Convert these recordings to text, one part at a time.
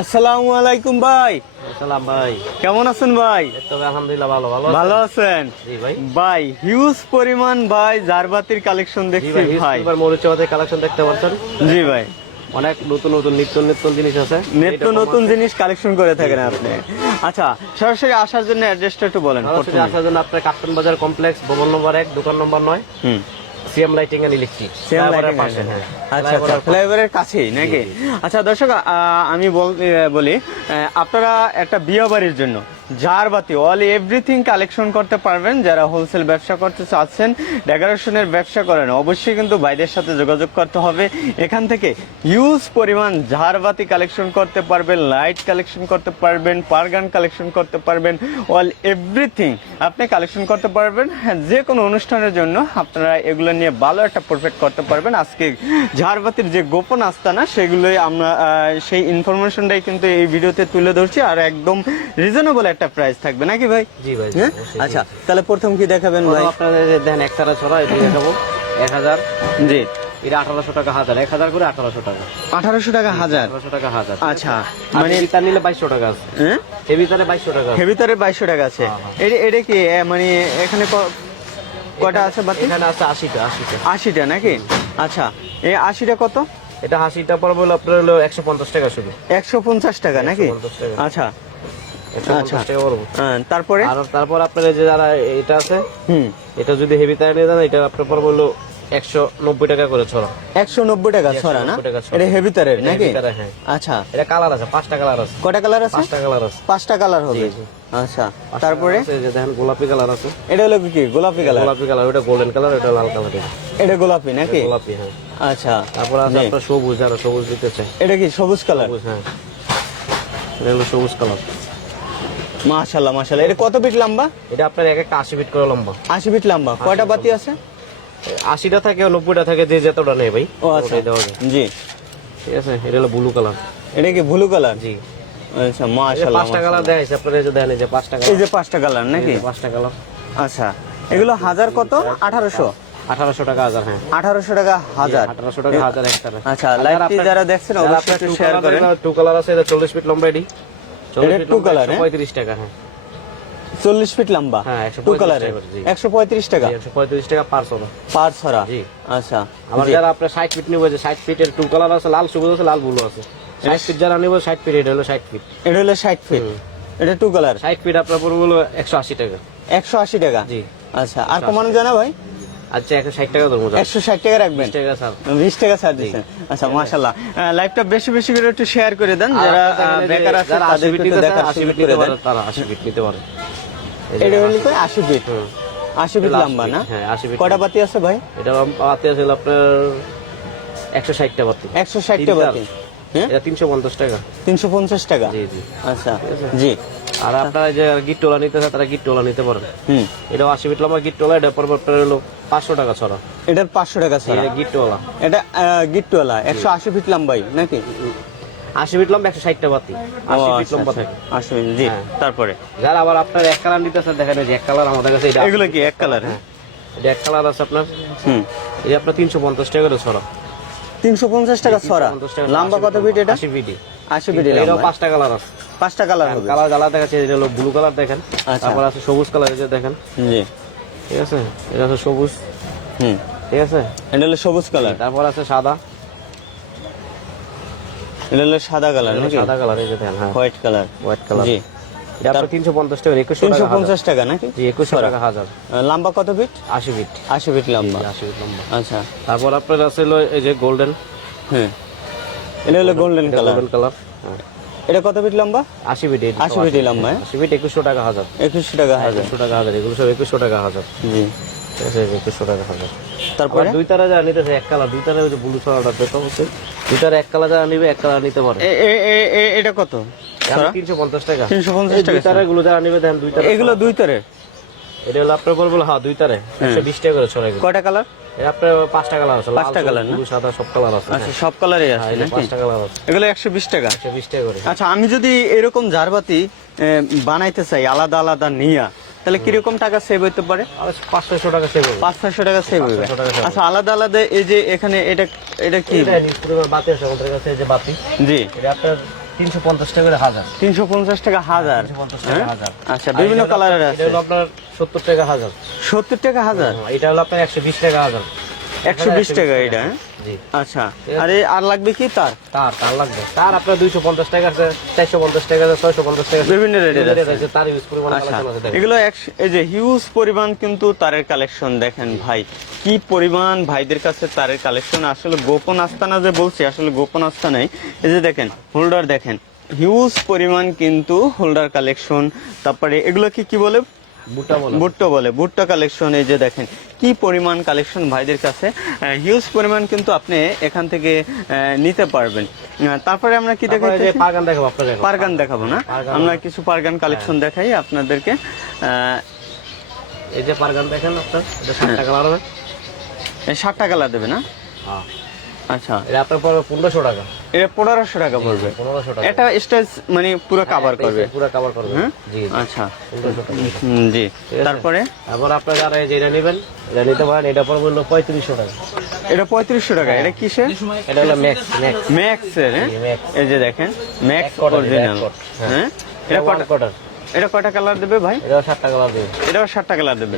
আসসালামু আলাইকুম ভাই। সালাম ভাই। কেমন আছেন ভাই? তবে আলহামদুলিল্লাহ ভালো। ভালো ভালো আছেন? জি ভাই। ভাই হিউজ পরিমাণ ভাই জারবাতির কালেকশন দেখছি ভাই এবার মরিচবাদের কালেকশন দেখতে পাচ্ছেন? জি ভাই। অনেক নতুন নতুন নিত্য নিত্য জিনিস আছে। নিত্য নতুন জিনিস কালেকশন করে থাকেন আপনি। আচ্ছা সরাসরি আসার জন্য অ্যাড্রেসটা একটু বলেন সরাসরি আসার জন্য আপনার কাপ্তান বাজার কমপ্লেক্স ভবন নম্বর এক দোকান নম্বর নয়। হুম। CM lighting and electric. হ্যাঁ আচ্ছা আচ্ছা ফ্লাইওভারের কাছেই নাকি? আচ্ছা দর্শক আহ, আমি বল- আপনারা একটা বিয়ে বাড়ির জন্য জারবাতি অল এভরিথিং কালেকশন করতে পারবেন যারা হোলসেল ব্যবসা করতে চাচ্ছেন ডেকোরেশনের ব্যবসা করেন অবশ্যই কিন্তু ভাইদের সাথে যোগাযোগ করতে হবে। এখান থেকে হিউজ পরিমাণ ঝাড়বাতি কালেকশন করতে পারবেন লাইট কালেকশন করতে পারবেন পারগান কালেকশন করতে পারবেন অল এভরিথিং আপনি কালেকশন করতে পারবেন। হ্যাঁ, যে কোনো অনুষ্ঠানের জন্য আপনারা এগুলো নিয়ে ভালো একটা পারফেক্ট করতে পারবেন। আজকে ঝাড়বাতির যে গোপন আস্তানা সেগুলোই আমরা সেই ইনফরমেশনটাই কিন্তু এই ভিডিওতে তুলে ধরছি। আর একদম রিজনেবল একটা প্রাইস থাকবে নাকি ভাই? জি ভাই হ্যাঁ? আচ্ছা তাহলে প্রথম কি দেখাবেন ভাই? আপনাদের যে দেন একতারা ছড়া এটা দেখাবো। এক হাজার। জি। এটা আঠারোশো টাকা হাজার। এক হাজার করে আঠারোশো টাকা। আঠারোশো টাকা হাজার? আঠারোশো টাকা হাজার। আচ্ছা মানে বিতার নিলে বাইশশো টাকা আছে। হ্যাঁ? এ বাইশশো টাকা হেভিতরে বাইশশো টাকা আছে। হ্যাঁ, এটা এটা কি মানে এখানে ক- কয়টা আছে বাতি? এখানে আছে আশিটা আশিটা। আশিটা নাকি? আচ্ছা এই আশিটা কত? এটা আশিটা পর বলে আপনার হলো একশো পঞ্চাশ টাকা শুধু। একশো পঞ্চাশ টাকা নাকি? আচ্ছা আচ্ছা। তারপরে? আর তারপর আপনার যে যারা এটা আছে হুম। এটা যদি হেভি তার নিয়ে যান এটা আপনার পর বলল একশো নব্বই টাকা করে ছড়া। একশো নব্বই টাকা ছড়া না? 190 টাকা ছড়া। এটা হেভি তারের নাকি? হ্যাঁ। আচ্ছা। এটা কালার আছে পাঁচটা কালার আছে। কয়টা কালার আছে? পাঁচটা কালার আছে। পাঁচটা কালার হবে। আচ্ছা। তারপরে? দেখেন গোলাপি কালার আছে। এটা হলো কি গোলাপি কালার গোলাপি কালার ওটা গোল্ডেন কালার ওটা লাল কালার এটা গোলাপি নাকি? গোলাপি হ্যাঁ। আচ্ছা। তারপর আছে। আপনার সবুজ যারা সবুজ দিতে চায়। এটা কি সবুজ কালার সবুজ হ্যাঁ। এটা হলো সবুজ কালার মাশাল্লাহ মাশাল্লাহ এটা কত ফিট লম্বা? এটা আপনার এক একটা আশি ফিট করে লম্বা। আশি ফিট লম্বা। কয়টা বাতি আছে? আশিটা থাকে নব্বইটা থাকে যে যতটা নেই ভাই ও আচ্ছা। জি। ঠিক আছে এটা হলো ব্লু কালার এটা কি ব্লু কালার জি। আচ্ছা মাশাল্লাহ পাঁচটা কালার দেখাইছে আপনার এই যে দেন এই যে পাঁচটা এই যে পাঁচটা কালার নাকি? পাঁচটা কালার আচ্ছা এগুলো হাজার কত? আঠারোশো? আঠারোশো টাকা হাজার হ্যাঁ। আঠারোশো টাকা হাজার। আঠারোশো টাকা হাজার একটা। আচ্ছা লাইভটি যারা দেখছেন শেয়ার করেন। টু কালার আছে এটা চল্লিশ ফিট লম্বা এটা। হ্যাঁ? পঁয়ত্রিশ টাকা হ্যাঁ। চল্লিশ ফিট লম্বা হ্যাঁ, টু 135 কালারে টাকা, জি। একশো পঁয়ত্রিশ টাকা? একশো পঁয়ত্রিশ টাকা পার ছড়া পার ছড়া আচ্ছা আবার জি। যারা আপনার ষাট ফিট নিবে যে ষাট ফিটের টু কালার আছে লাল সবুজ আছে লাল ব্লু আছে। ষাট ফিট যারা নিবে ষাট ফিট এটা হলো ষাট ফিট এটা হলো ষাট ফিট এটা টু কালার ষাট ফিট আপনার পড়বে হলো একশো আশি টাকা। একশো আশি টাকা? জি। আচ্ছা আর কমানো জানা ভাই? আচ্ছা একশো ষাট টাকা ধরবো যা। একশো ষাট টাকা রাখবেন? বিশ টাকা স্যার। বিশ টাকা ছাড় দিচ্ছেন। আচ্ছা মাশাল্লাহ লাইভটা বেশি বেশি করে একটু শেয়ার করে দেন। যারা বেকার আছে আশি তাদের ফিট একটু নিতে দেখার চায়, আশি সুযোগ ফিট করে দেন। তারা আশি ফিট নিতে পারে। এটা হলো আশি- কই আশি ফিট হুম। আশি ফিট লম্বা না? হ্যাঁ আশি ফিট কয়টা বাতি আছে ভাই? এটা পাতে আছে আপনার একশো ষাটটা বাতি। একশো ষাটটা তিনটা। বাতি। হ্যাঁ? এটা তিনশো পঞ্চাশ টাকা। তিনশো পঞ্চাশ টাকা। জি জি। আচ্ছা। জি। আর আপনারা যে গিট টোলা নিতে চান তারা গিট টোলা নিতে পারেন হুম। এটা আশি ফিট লম্বা গিট টোলা এটা পর আপনার হলো পাঁচশো টাকা ছড়া। এটার পাঁচশো টাকা ছাড়া। গিট টোলা এটা আহ, গিট্টুওয়ালা একশো আশি ফিট লম্বাই নাকি? আশি ফিট লম্বা একশো ষাটটা বাতি। আশি ফিট আচ্ছা, লম্বা আচ্ছা। থাকে। আশি জি হ্যাঁ। তারপরে? যারা আবার আপনার এক কালার নিতে চান দেখেন যে এক কালার আমাদের কাছে এটা এগুলো কি এক কালার? হ্যাঁ। এটা এক কালার আছে আপনার। হুম। এটা আপনার তিনশো পঞ্চাশ টাকা করে ছড়া। তিনশো পঞ্চাশ টাকা ছড়া। 350 টাকা, লম্বা কত ফিট এটা? আশি ফিট। আশি ফিট এটাও পাঁচটা কালার আছে। পাঁচটা কালার হবে। কালার জ্বালা দেখাচ্ছে এটা হলো ব্লু কালার দেখেন। আচ্ছা। তারপর আছে সবুজ কালার যে দেখেন। জি। ঠিক আছে? এটা আছে সবুজ। হুম। ঠিক আছে? এটা হলো সবুজ কালার তারপর আছে সাদা। এটা হলো সাদা কালার নাকি? সাদা কালার এই যে দেখেন হ্যাঁ। হোয়াইট কালার হোয়াইট কালার জি। এটা আপনার তিনশো পঞ্চাশ টাকা একুশশো তিনশো পঞ্চাশ টাকা নাকি? জি একুশশো টাকা হাজার। লম্বা কত ফিট? আশি ফিট। আশি ফিট লম্বা। আশি ফিট লম্বা। আচ্ছা। তারপর আপনার আছে হলো এই যে গোল্ডেন হ্যাঁ। এটা হলো গোল্ডেন কালার গোল্ডেন কালার এটা কত ফিট লম্বা? আশি ফিট আশি ফিট লম্বা হ্যাঁ? আশি ফিট একুশশো টাকা হাজার। একুশশো টাকা হাজার। একুশশো টাকা হাজার এগুলো সব একুশশো টাকা হাজার। জি। একুশশো টাকা হাজার। তারপরে? দুই তারা যারা নিতেছে এক কালার দুই তারা ওই যে ব্লু দেখো হচ্ছে দুই তারা এক কালার যারা নিবে এক কালার নিতে পারে। এটা কত? তিনশো পঞ্চাশ টাকা। তিনশো পঞ্চাশ টাকা। তারা গুলো যারা নিবে দুই তারা এগুলো দুই তারের এটা হলো আপনার বলব হ্যাঁ দুই তারে। একশো বিশ টাকা করে ছড়া এগুলো। কয়টা কালার? আপনার পাঁচটা কালার আছে পাঁচটা সবুজ, না? সাদা সব কালার আছে। আচ্ছা সব কালারই হ্যাঁ আছে পাঁচটা কালার আছে। এগুলো একশো বিশ টাকা? একশো বিশ টাকা করে। আচ্ছা আমি যদি এরকম ঝাড়বাতি বানাইতে চাই আলাদা আলাদা নিয়া তাহলে কীরকম টাকা সেভ হইতে পারে? পাঁচ ছয়শো টাকা সেভ হবে পাঁচ ছয়শো টাকা সেভ হবে 500 টাকা save আচ্ছা আলাদা আলাদা এই যে এখানে এটা এটা কি? এটা নিজ পরিমাণ বাতি আছে আমাদের কাছে যে বাতি। জি। এটা আপনার তিনশো পঞ্চাশ টাকা হাজার। তিনশো পঞ্চাশ টাকা হাজার। টাকা হ্যাঁ? হাজার। আচ্ছা বিভিন্ন কালারের আছে। আপনার সত্তর টাকা হাজার। সত্তর টাকা হাজার? এটা হলো আপনার একশো বিশ টাকা হাজার। একশো বিশ টাকা এটা হ্যাঁ? আচ্ছা। আরে আর লাগবে কি তার? তার তার লাগবে। তার আপনার দুইশো পঞ্চাশ টাকা আছে চারশো পঞ্চাশ টাকা আছে ছয়শো পঞ্চাশ টাকা আছে। বিভিন্ন রেটের আছে। তার ইউজ পরিমাণ আচ্ছা। এগুলো এই যে হিউজ পরিমাণ কিন্তু তারের কালেকশন দেখেন ভাই। কি পরিমাণ ভাইদের কাছে তারের কালেকশন আসলে গোপন আস্তানা যে বলছি আসলে গোপন আস্তানাই এই যে দেখেন হোল্ডার দেখেন। হিউজ পরিমাণ কিন্তু হোল্ডার কালেকশন তারপরে এগুলো কি কি বলে? ভুট্টো বলে। ভুট্টো কালেকশন এই যে দেখেন কি পরিমাণ কালেকশন ভাইদের কাছে। হিউজ পরিমাণ কিন্তু আপনি এখান থেকে নিতে পারবেন। তারপরে আমরা কি দেখাই যে পারগান দেখাবো এখন। পারগান দেখাবো না? আমরা কিছু পারগান কালেকশন দেখাই আপনাদেরকে। এই যে পারগান দেখেন আপনার এটা ষাট হ্যাঁ। টাকা লাগবে এই ষাটটা কালার দেবে না? হ্যাঁ। আচ্ছা। এটা আপনার পড়বে পনেরোশো টাকা। এটা পনেরোশো টাকা পড়বে। পনেরোশো টাকা। এটা স্টেজ মানে পুরো কাভার করবে। পুরো কাভার করবে। হ্যাঁ জি আচ্ছা। জি। তারপরে? তারপর আপনার যারা এই যে এটা নেবেন এটা নিতে পারেন এটা পড়বে হলো পঁয়ত্রিশশো টাকা। এটা পঁয়ত্রিশশো টাকা। এটা কিসের? এটা হলো ম্যাক্স ম্যাক্স ম্যাক্স এর হ্যাঁ? এই যে দেখেন ম্যাক্স অরিজিনাল হ্যাঁ। হ্যাঁ? এটা এটা কটা কোটার এটা কয়টা কালার দেবে ভাই? এটা ষাট টাকা লাগবে এটাও ষাটটা কালার দেবে।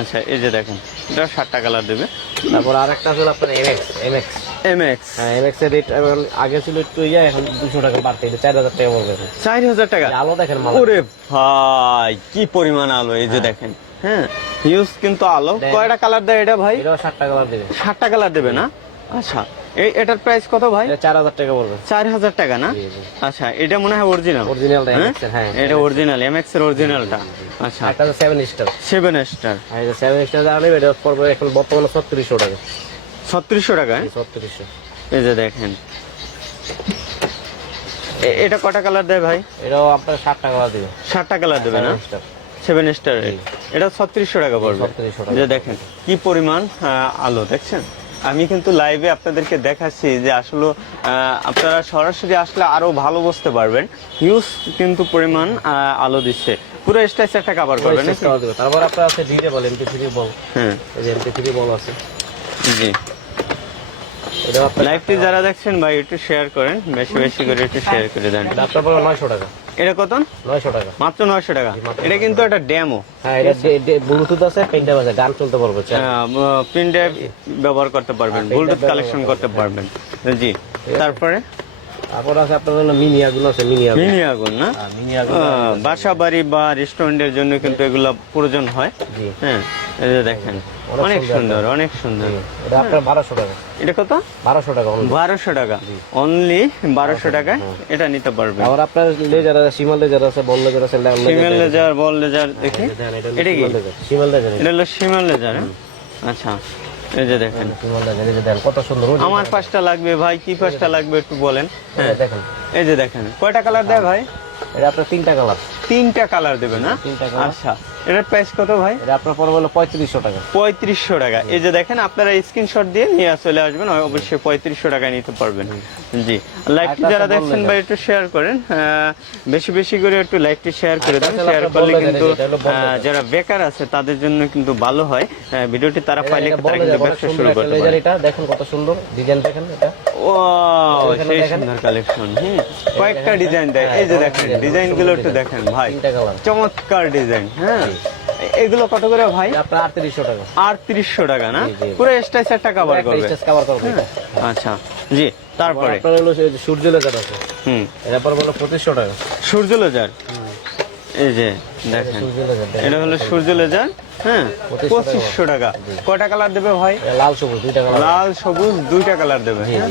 আচ্ছা এই যে দেখেন এটাও ষাটটা কালার দেবে। তারপর আরেকটা আছে আপনার এমএক্স এমএক্স হ্যাঁ এমএক্স এর রেট এখন আগে ছিল একটু ইয়ে এখন দুশো টাকা বাড়তে এটা চার হাজার টাকা পড়বে এখন। চার হাজার টাকা? আলো দেখেন মাল। ওরে ভাই কি পরিমাণ আলো এই যে দেখেন। হ্যাঁ কিন্তু আলো। কয়টা কালার দেয় এটা ভাই? টাকা ষাটটা কালার দেবে না? আচ্ছা এই এটার প্রাইস কত ভাই? চার হাজার টাকা পড়বে চার হাজার টাকা না। আচ্ছা এটা মনে হয় অরিজিনাল অরিজিনালটা হ্যাঁ? এটা অরিজিনাল এম এক্সের অরিজিনালটা আচ্ছা। Seven star seven star seven star যা এটা পড়বে এখন বর্তমানে ছত্রিশশো টাকা। ছত্রিশশো টাকা? ছত্রিশশো। এই যে দেখেন। এটা কটা কালার দেয় ভাই? এটাও আপনার করে দিবে। ষাটটা কালার দেবে না? সেভেন স্টার এটা ছত্রিশশো টাকা পড়বে। যে দেখেন কি পরিমাণ আলো দেখছেন? আমি কিন্তু লাইভে আপনাদেরকে দেখাচ্ছি যে আসলে আপনারা সরাসরি আসলে আরও ভালো বুঝতে পারবেন। হিউজ কিন্তু পরিমাণ আলো দিচ্ছে। পুরো স্টাইস একটা কাভার করবে তারপর আপনার আছে DJ ball MP three ball হ্যাঁ। এমপি থ্রি বল আছে। জি। লাইভটি যারা দেখছেন ভাই একটু শেয়ার করেন। বেশি বেশি করে একটু শেয়ার করে দেন। নয়শো টাকা। এটা কত? নয়শো টাকা। মাত্র নয়শো টাকা। এটা কিন্তু একটা ড্যামো হ্যাঁ এটা ব্লুটুথ আছে পেন্টাম আছে গান চলতে পারবে প্রিন্ট ব্যবহার করতে পারবেন হ্যাঁ, ব্লুটুথ কালেকশন করতে পারবেন। জি তারপরে? তারপর আছে আপনার হলো মিনি আগুন আছে মিনি আগুন মিনি আগুন না? হ্যাঁ, মিনি আগুন বাসা বাড়ি বা রেস্টুরেন্টের জন্য কিন্তু এগুলো প্রয়োজন হয়। হ্যাঁ এই যে দেখেন অনেক সুন্দর অনেক সুন্দর। এটা আপনার বারোশো টাকা। এটা কত? বারোশো টাকা বারোশো টাকা। অনলি বারোশো টাকায় এটা নিতে পারবেন। আবার আপনার লেজার আছে সিমাল লেজার আছে বল লেজার আছে ফিমেল লেজার বল লেজার দেখি। এটা কি? সিমাল লেজার এটা। হলো সিমাল লেজার হ্যাঁ? আচ্ছা। এই যে দেখেন। কত সুন্দর আমার পাঁচটা লাগবে ভাই কি পাঁচটা লাগবে একটু বলেন? হ্যাঁ দেখেন। এই যে দেখেন। কয়টা কালার দেয় ভাই? এটা আপনার তিনটা কালার। তিনটা কালার দেবে না? আচ্ছা এটার প্রাইস কত ভাই? এটা আপনার পড়বে হলো পঁয়ত্রিশশো টাকা। পঁয়ত্রিশশো টাকা। এই যে দেখেন আপনারা স্ক্রিনশট দিয়ে নিয়ে চলে আসবেন অবশ্যই পঁয়ত্রিশশো টাকায় নিতে পারবেন। জি। লাইভটি যারা দেখছেন। ভাই একটু শেয়ার করেন। বেশি বেশি করে একটু লাইভটি শেয়ার করে দেন। শেয়ার করলে কিন্তু যারা বেকার আছে তাদের জন্য কিন্তু ভালো হয়। ভিডিওটি তারা পাইলে তারা কিন্তু ব্যবসা শুরু করতে পারে। এটা। দেখেন কত সুন্দর ডিজাইন দেখেন এটা। ও সেই সুন্দর কালেকশন হুম কয়েকটা ডিজাইন দেয় হ্যাঁ, এই যে দেখেন design, ডিজাইনগুলো একটু দেখেন। ভাই। চমৎকার ডিজাইন হ্যাঁ? এগুলো কত করে ভাই? আপনার আটত্রিশশো টাকা। আটত্রিশশো টাকা না। পুরো স্টাইস একটা কাভার করবে। করবে আচ্ছা জি তারপরে? আপনার হলো সূর্য লেজার আছে। হুম। পড়বে হলো পঁচিশশো টাকা। সূর্য লেজার এই যে দেখেন। এটা হলো সূর্য লেজার হ্যাঁ পঁচিশশো টাকা। কয়টা কালার দেবে ভাই? লাল সবুজ দুইটা কালার লাল সবুজ দুইটা কালার দেবে হ্যাঁ?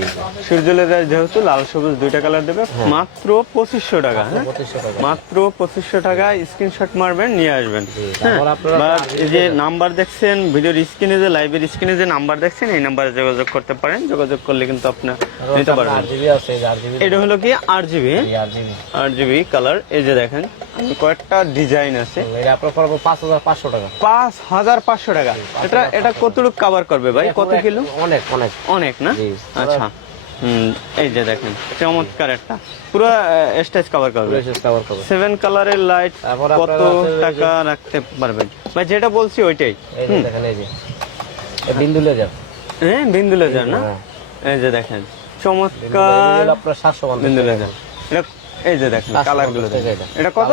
সূর্য লেজার যেহেতু লাল সবুজ দুইটা কালার দেবে মাত্র পঁচিশশো টাকা হ্যাঁ? মাত্র পঁচিশশো টাকা স্ক্রিনশট মারবেন নিয়ে আসবেন হ্যাঁ? বা এই যে নাম্বার দেখছেন ভিডিওর স্ক্রিনে যে লাইভের স্ক্রিনে যে নাম্বার দেখছেন এই নাম্বারে যোগাযোগ করতে পারেন। যোগাযোগ করলে কিন্তু আপনার নিতে পারবেন। এটা হলো কি? আট জিবি আট জিবি কালার এই যে দেখেন কয়েকটা ডিজাইন আছে। এটা আপনার পড়বে পাঁচ হাজার পাঁচশো টাকা। এটা এটা কতটুকু কাভার করবে ভাই? কত কিলো? অনেক অনেক। অনেক না? আচ্ছা। হুম এই যে দেখেন চমৎকার একটা। পুরো স্টেজ কভার করবে। কভার করবে। সেভেন কালারের লাইট কত আছে টাকা রাখতে পারবেন? ভাই যেটা বলছি ওইটাই। এই যে দেখেন এই যে। বিন্দু লেজার হ্যাঁ বিন্দু লেজার না? হ্যাঁ। এই যে দেখেন চমৎকার। আপনার বিন্দু লেজার এটা এই যে দেখেন কালারগুলো এটা। কত?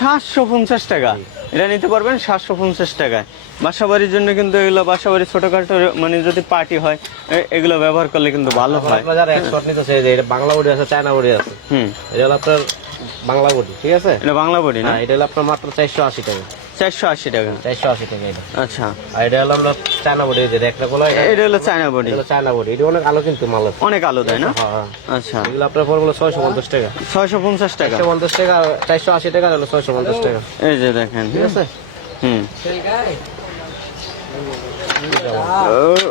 সাতশো পঞ্চাশ টাকা। এটা নিতে পারবেন সাতশো পঞ্চাশ টাকায়। বাসা বাড়ির জন্য কিন্তু এগুলো বাসা বাড়ির ছোটখাটো মানে যদি পার্টি হয় এগুলো ব্যবহার করলে কিন্তু ভালো হয়। আপনার যারা বাংলা বডি আছে চায়না বডি আছে হুম। এটা হলো আপনার বাংলা বডি ঠিক আছে? এটা বাংলা বডি না? হ্যাঁ এটা হলো আপনার মাত্র চারশো আশি টাকা। চারশো আশি টাকা। চারশো আশি টাকা এটা। আচ্ছা। আর এটা হলো আমরা চায়না বডি যে একটা গুলো এটা হলো চায়না বডি। এটা চায়না বডি। এটা অনেক আলো কিন্তু মাল অনেক আলো তাই না? হ্যাঁ হ্যাঁ। আচ্ছা। এগুলো আপনার পর হলো ছয়শো পঞ্চাশ টাকা। ছয়শো পঞ্চাশ টাকা। চারশো পঞ্চাশ টাকা চারশো আশি টাকা হলো ছয়শো পঞ্চাশ টাকা। এই যে দেখেন। ঠিক আছে? হুম।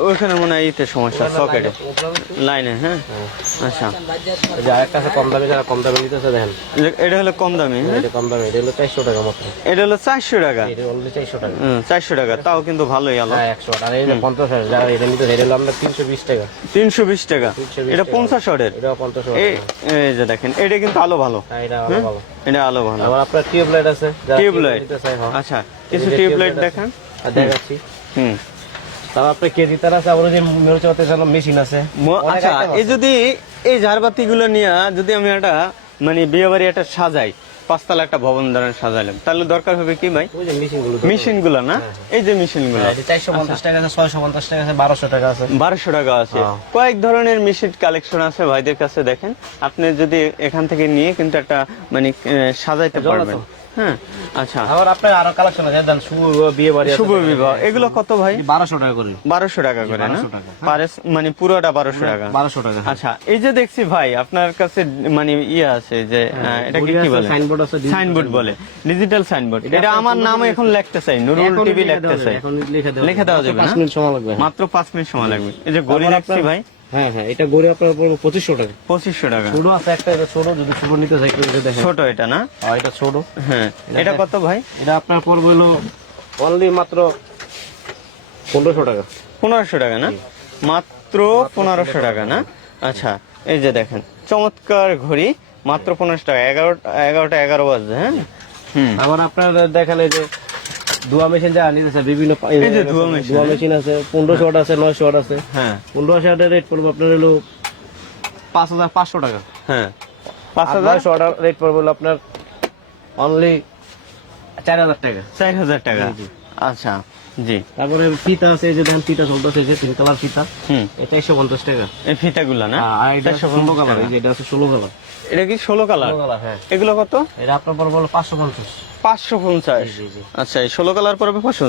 ওইখানে মনে হয় ইতে সমস্যা সকেটে লাইনে হ্যাঁ? আচ্ছা। যে আরেকটা আছে কম দামে যারা কম দামে নিতেছে দেখেন। এটা হলো কম দামি হ্যাঁ? এটা কম দামে এটা হলো চারশো টাকা মাত্র। এটা হলো চারশো টাকা। এটা চারশো টাকা। চারশো টাকা তাও কিন্তু ভালোই আলো। হ্যাঁ একশো আর এই পঞ্চাশ হাজার যারা এটা নিতেছে এটা হলো আমরা তিনশো বিশ টাকা। তিনশো বিশ টাকা। এটা। পঞ্চাশ ওয়াটের এটাও পঞ্চাশ এই যে দেখেন এটা কিন্তু আলো ভালো। হ্যাঁ এটা ভালো। এটা আলো ভালো। আবার আপনার টিউব লাইট আছে টিউব লাইট নিতে। আচ্ছা কিছু টিউব লাইট দেখান। দেখাচ্ছি। হুম। তারপর আপনার কেজি তার আছে আবার যে মেশিন আছে। আচ্ছা এই যদি এই নিয়ে যদি আমি একটা মানে বিয়ে বাড়ি একটা সাজাই পাঁচতলা একটা ভবন ধরেন তাহলে দরকার হবে কি ভাই? মেশিনগুলো না? এই যে মেশিনগুলো চারশো পঞ্চাশ টাকা আছে ছয়শো পঞ্চাশ টাকা আছে বারোশো টাকা আছে। বারোশো টাকা আছে। হ্যাঁ। কয়েক ধরনের মেশিন কালেকশন আছে ভাইদের কাছে দেখেন। আপনি যদি এখান থেকে নিয়ে কিন্তু একটা মানে সাজাইতে পারবেন। হ্যাঁ আচ্ছা। আবার আপনার আরও কালেকশন আছে দেন শুভ বিয়ে বাড়ি শুভ বিবাহ এগুলো কত ভাই? বারোশো টাকা করে। বারোশো টাকা করে না? 1200 মানে পুরোটা বারোশো টাকা। বারোশো টাকা আচ্ছা এই যে দেখছি ভাই আপনার কাছে মানে ইয়ে আছে যে আহ, এটাকে কি বলে? সাইনবোর্ড আছে সাইনবোর্ড বলে ডিজিটাল সাইনবোর্ড এটা আমার নাম এখন লিখতে চাই নুরুল টিভি লিখে লিখতে চাই। এখন লিখে দেওয়া লিখে দেওয়া যাবে পাঁচ না? মিনিট সময় লাগবে। মাত্র পাঁচ মিনিট সময় লাগবে। এই যে গড়ি রাখছি ভাই। হ্যাঁ হ্যাঁ এটা গড়ে আপনার পড়বে পঁচিশশো টাকা। পঁচিশশো টাকা। ছোট আছে একটা এটা ছোট যদি ছোট নিতে চাই দেখেন। ছোট এটা না? আর এটা ছোট। হ্যাঁ এটা কত ভাই? এটা আপনার পড়বে হলো অনলি মাত্র পনেরোশো টাকা। পনেরোশো টাকা না? মাত্র পনেরোশো টাকা না? আচ্ছা এই যে দেখেন চমৎকার ঘড়ি মাত্র পনেরোশো টাকা এগারোটা এগারোটা এগারো বাজে হ্যাঁ? আবার আপনার দেখালে যে ধোয়া মেশিন যা নিতেছে বিভিন্ন এই যে ধোয়া মেশিন। আছে পনেরোশো ওয়াট আছে নয়শো ওয়াট আছে। হ্যাঁ। পনেরোশো ওয়াটের রেট পড়বে আপনার হলো পাঁচ হাজার পাঁচশো টাকা। হ্যাঁ। পাঁচ হাজার? নয়শো ওয়াটের রেট পড়বে হলো আপনার অনলি চার হাজার টাকা। চার হাজার টাকা। আচ্ছা জি। তারপরে ফিতা আছে যে দেখেন ফিতা চলতেছে যে তিন কালার ফিতা হুম। এটা একশো পঞ্চাশ টাকা। এই ফিতাগুলা না? আর এটা পঞ্চাশ কালার। এই যে এটা আছে ষোলো কালার এটা কি ষোলো কালার? হ্যাঁ। এগুলো কত? এটা আপনার পড়বে হলো পাঁচশো পঞ্চাশ। পাঁচশো পঞ্চাশ। আচ্ছা ষোলো কালার পড়বে পাঁচশো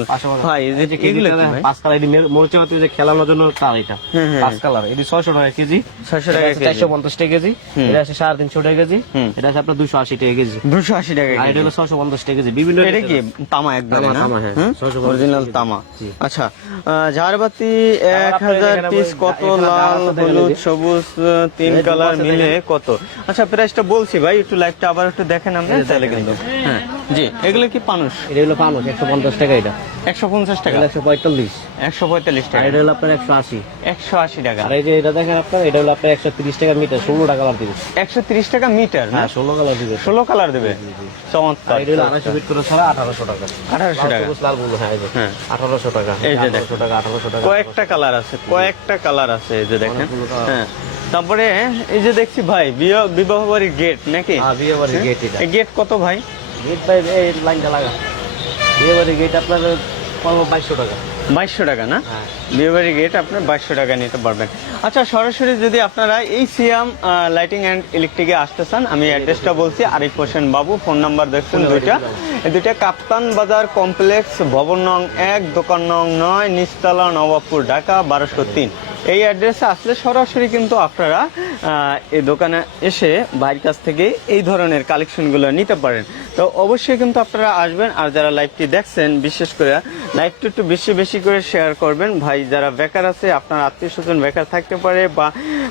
ভাই এগুলো পাঁচ কালার এটি মরিচা পাতি যে খেলানোর জন্য তার এটা। পাঁচ কালার। এটি ছয়শো টাকা কেজি। ছয়শো টাকা চারশো পঞ্চাশ টাকা কেজি। এটা আছে সাড়ে তিনশো টাকা কেজি। এটা আছে আপনার দুশো আশি টাকা কেজি। দুশো আশি টাকা আর এটা হলো ছশো পঞ্চাশ টাকা কেজি। বিভিন্ন এটা কি? তামা একবারে তামা, হ্যাঁ। অরিজিনাল তামা। আচ্ছা ঝাড়বাতি এক হাজার পিস কত লাল হলুদ সবুজ তিন কালার মিলে কত? আচ্ছা প্রাইসটা বলছি ভাই একটু লাইভটা আবার একটু দেখেন আপনি তাহলে কিন্তু হ্যাঁ। জি এগুলো কি মানুষ এটা হলো পাঁচ একশো পঞ্চাশ টাকা এটা। একশো পঞ্চাশ টাকা? একশো পঁয়তাল্লিশ। একশো পঁয়তাল্লিশ টাকা। এটা হলো আপনার একশো আশি। একশো আশি টাকা। আর এই যে এটা দেখেন আপনার এটা হলো আপনার একশো তিরিশ টাকা মিটার ষোলো টাকা কালার দিবে। একশো তিরিশ টাকা মিটার না? হ্যাঁ ষোলো কালার দিবে। ষোলো কালার দেবে? চমৎকার। এটা হলো আড়াইশো ফিট করে ছাড়া আঠারোশো টাকা। আঠারোশো টাকা। লাল ব্লু হ্যাঁ হ্যাঁ। আঠারোশো টাকা। এই যে আঠারোশো টাকা আঠারোশো টাকা। কয়েকটা কালার আছে কয়েকটা কালার আছে এই যে দেখেন। হ্যাঁ। তারপরে এই যে দেখছি ভাই বিবাহ বাড়ির গেট নাকি? বাড়ির গেট এটা গেট কত ভাই? গেট পাই এই লাইনটা লাগা। বিয়ে বাড়ির গেট আপনার বাইশশো টাকা। বাইশশো টাকা না? হ্যাঁ। বিয়ে বাড়ির গেট আপনার বাইশশো টাকা নিতে পারবেন। আচ্ছা সরাসরি যদি আপনারা এই সিয়াম লাইটিং অ্যান্ড ইলেকট্রিকে আসতে চান আমি অ্যাড্রেসটা বলছি আরিফ হোসেন বাবু ফোন নাম্বার দেখছেন দুইটা দুইটা কাপ্তান বাজার কমপ্লেক্স ভবন নং এক দোকান নং নয় নিচতলা নবাবপুর ঢাকা বারোশো তিন। এই অ্যাড্রেসে আসলে সরাসরি কিন্তু আপনারা এই দোকানে এসে ভাইয়ের কাছ থেকে এই ধরনের কালেকশনগুলো নিতে পারেন। তো অবশ্যই কিন্তু আপনারা আসবেন আর যারা লাইভটি দেখছেন, বিশেষ করে লাইভটি একটু বেশি বেশি করে শেয়ার করবেন। ভাই, যারা বেকার আছে, আপনার আত্মীয় স্বজন বেকার থাকতে পারে বা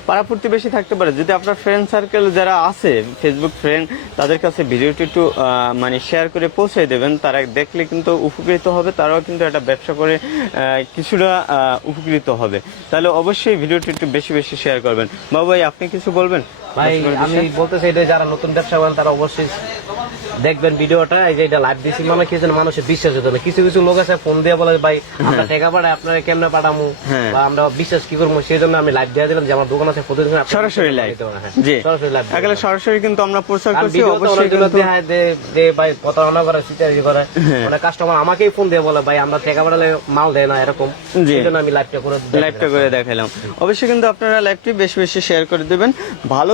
পাড়া প্রতিবেশী থাকতে পারে। যদি আপনার ফ্রেন্ড সার্কেল যারা আছে ফেসবুক ফ্রেন্ড তাদের কাছে ভিডিওটি একটু মানে শেয়ার করে পৌঁছে দেবেন। তারা দেখলে কিন্তু উপকৃত হবে, তারাও কিন্তু একটা ব্যবসা করে কিছুটা উপকৃত হবে। তাহলে অবশ্যই ভিডিওটি একটু বেশি বেশি শেয়ার করবেন। বাবু ভাই, আপনি কিছু বলবেন? ভাই আমি? বলতেছি এটা যারা নতুন ব্যবসা করেন তারা অবশ্যই দেখবেন ভিডিওটা এই যে এটা লাইভ দিছি মানে কি জানেন মানুষের বিশ্বাস হতো না কিছু কিছু লোক আছে ফোন দিয়ে বলে ভাই আমরা টাকা আপনারা কেমনে পাঠামু? হ্যাঁ। বা আমরা বিশ্বাস কি করব? সেই জন্য আমি লাইভ দিয়ে দিলাম যে আমার দোকান আছে প্রতিদিন সরাসরি লাইভ হ্যাঁ। জি। সরাসরি লাইভ সরাসরি কিন্তু আমরা প্রচার করছি অবশ্যই কিন্তু যে ভাই প্রতারণা করে সিটারি করে। হ্যাঁ। অনেক কাস্টমার আমাকেই ফোন দিয়ে বলে ভাই আমরা টাকা পাঠালে মাল দেয় না এরকম। সেই জন্য আমি লাইভটা করে লাইভটা করে দেখালাম। অবশ্যই কিন্তু আপনারা লাইভটি বেশি বেশি শেয়ার করে দেবেন। ভালো